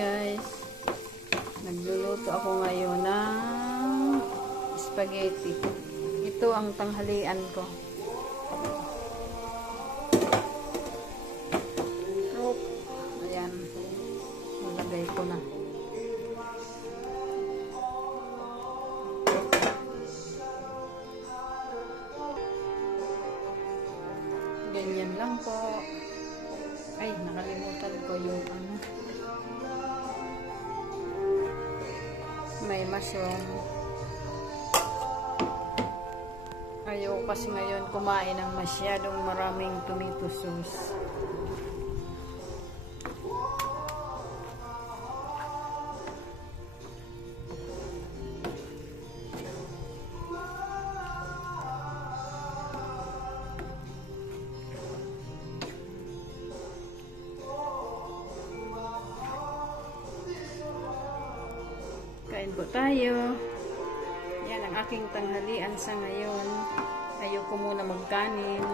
guys, nagluluto ako ngayon ng spaghetti. Ito ang tanghalian ko. Ayan, nalagay ko na. Ganyan lang po. Ay, nakalimutan ko yung ano. May mushroom. Ayaw kasi ngayon kumain ng masyadong maraming tomato sauce. Kain po tayo. Yan ang aking tanghalian sa ngayon. Ayoko muna magkanin.